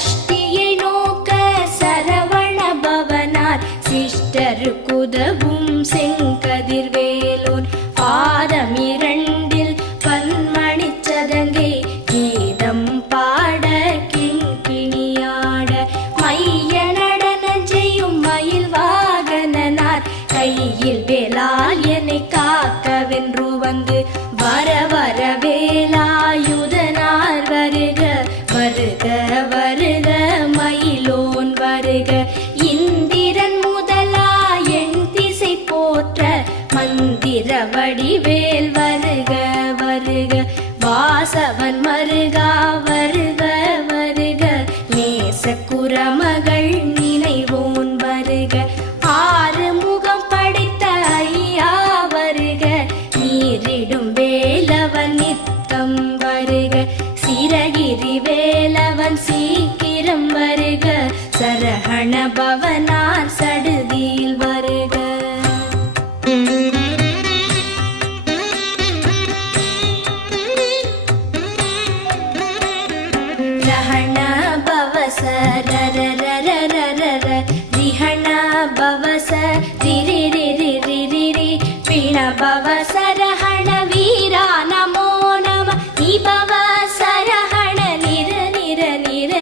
சஷ்டியை நோக்க சரவண பவனார் சிஷ்டருக்குதவும் செங்கதிர்வேலோன் பாதமிரண்டில் பன்மணிச் சதங்கை கீதம் பாட கிண்கிணியாட மைய நடன செய்யும் மயில் வாகனனார் கையில் வேலால் என்னை காக்கவென்று வந்து வர வர வேலாயுதனார் வருக வருக வருக மயிலோன் வருக இந்திரன் முதலா என் திசை போற்ற மந்திர வடிவேல் வருக வருக வாசவன் மருகா வருக வருக நேச குரமகள் நினைவோன் வருக ஆறு முகம் படைத்த ஐயா வருக நீரிடும் வேலவன் நித்தம் வருக சிரகிரி வேலவன் சீக்கிரம் வருக சரஹண பவனார் சடுதியில் வருக ரஹண பவச ரர ரர ரர ரிஹண பவச ரிரி ரிரி ரிரி பிண பவச